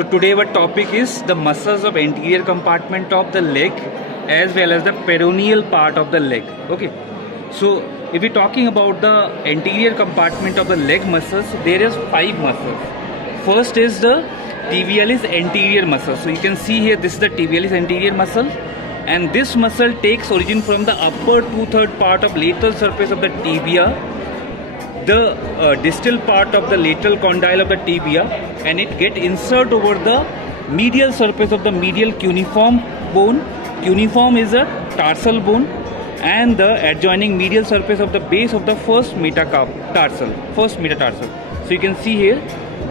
So today our topic is the muscles of anterior compartment of the leg as well as the peroneal part of the leg. Okay. So if we're talking about the anterior compartment of the leg muscles, there is 5 muscles. First is the tibialis anterior muscle. So you can see here, this is the tibialis anterior muscle, and this muscle takes origin from the upper 2/3 part of lateral surface of the tibia, the distal part of the lateral condyle of the tibia, and it get insert over the medial surface of the medial cuneiform bone. Cuneiform is a tarsal bone, and the adjoining medial surface of the base of the first metatarsal. So you can see here,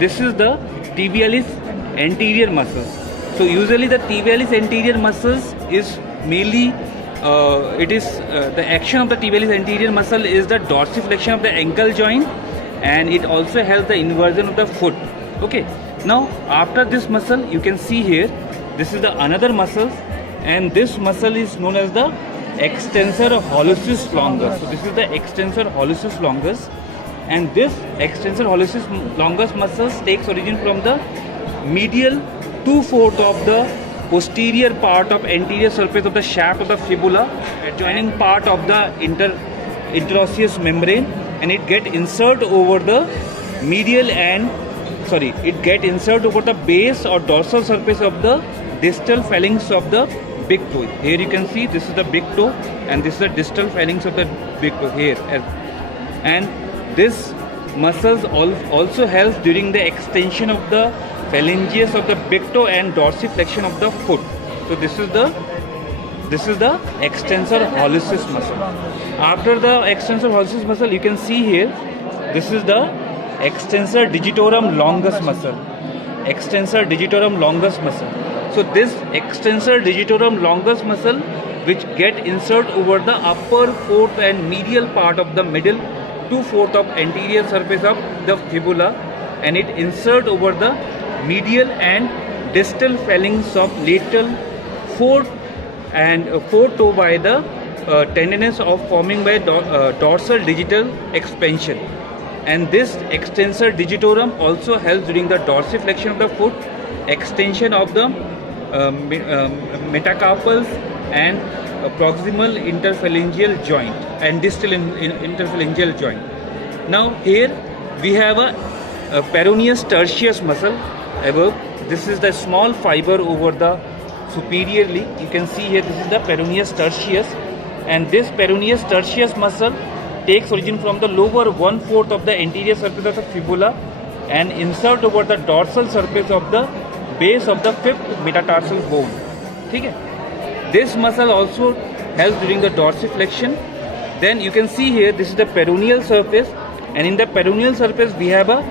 this is the tibialis anterior muscles. So usually the tibialis anterior muscles is mainly the action of the tibialis anterior muscle is the dorsiflexion of the ankle joint, and it also helps the inversion of the foot. Okay. Now after this muscle, you can see here, this is the another muscle, and this muscle is known as the extensor hallucis longus. So this is the extensor hallucis longus, and this extensor hallucis longus muscles takes origin from the medial 2/4 of the posterior part of anterior surface of the shaft of the fibula, adjoining part of the interosseous membrane, and it get insert over the insert over the base or dorsal surface of the distal phalanx of the big toe. Here you can see, this is the big toe, and this is the distal phalanx of the big toe here. And this muscles also helps during the extension of the phalanges of the big toe and dorsiflexion of the foot. So this is the extensor hallucis muscle. After the extensor hallucis muscle, you can see here, this is the extensor digitorum longus muscle. Extensor digitorum longus muscle. So this extensor digitorum longus muscle, which get insert over the upper 4th and medial part of the middle 2/4 of anterior surface of the fibula, and it insert over the medial and distal phalanx of lateral 4th and 4th toe by the tenderness of forming by dorsal digital expansion. And this extensor digitorum also helps during the dorsiflexion of the foot, extension of the metacarpals and proximal interphalangeal joint and distal interphalangeal joint. Now here we have a peroneus tertius muscle above. This is the small fiber over the superiorly. You can see here, this is the peroneus tertius, and this peroneus tertius muscle takes origin from the lower 1/4 of the anterior surface of the fibula and insert over the dorsal surface of the base of the 5th metatarsal bone. Okay? This muscle also helps during the dorsiflexion. Then you can see here, this is the peroneal surface, and in the peroneal surface we have a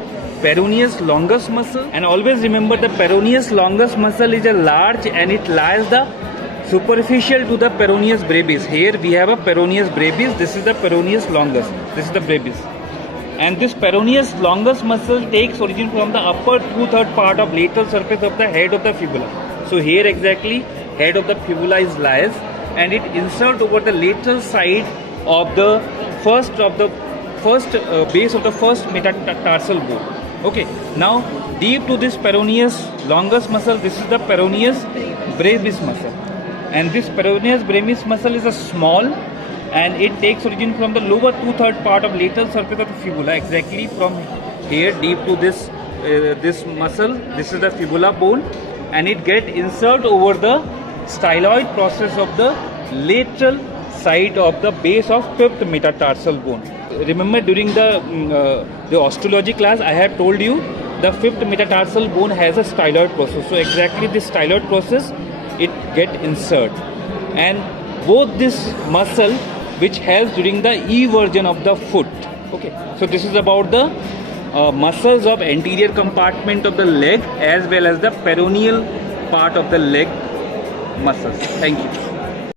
peroneus longus muscle. And always remember, the peroneus longus muscle is a large, and it lies the superficial to the peroneus brevis. Here we have a peroneus brevis, this is the peroneus longus, this is the brevis. And this peroneus longus muscle takes origin from the upper 2/3 part of lateral surface of the head of the fibula. So here exactly head of the fibula is lies, and it insert over the lateral side of the first base of the first metatarsal bone. Okay, now deep to this peroneus longus muscle, this is the peroneus brevis muscle, and this peroneus brevis muscle is a small, and it takes origin from the lower 2/3 part of lateral surface of the fibula, exactly from here deep to this muscle. This is the fibula bone, and it get insert over the styloid process of the lateral side of the base of 5th metatarsal bone. Remember, during the osteology class, I have told you the 5th metatarsal bone has a styloid process. So exactly this styloid process, it get insert, and both this muscle which helps during the eversion of the foot. Okay, so this is about the muscles of anterior compartment of the leg as well as the peroneal part of the leg muscles. Thank you.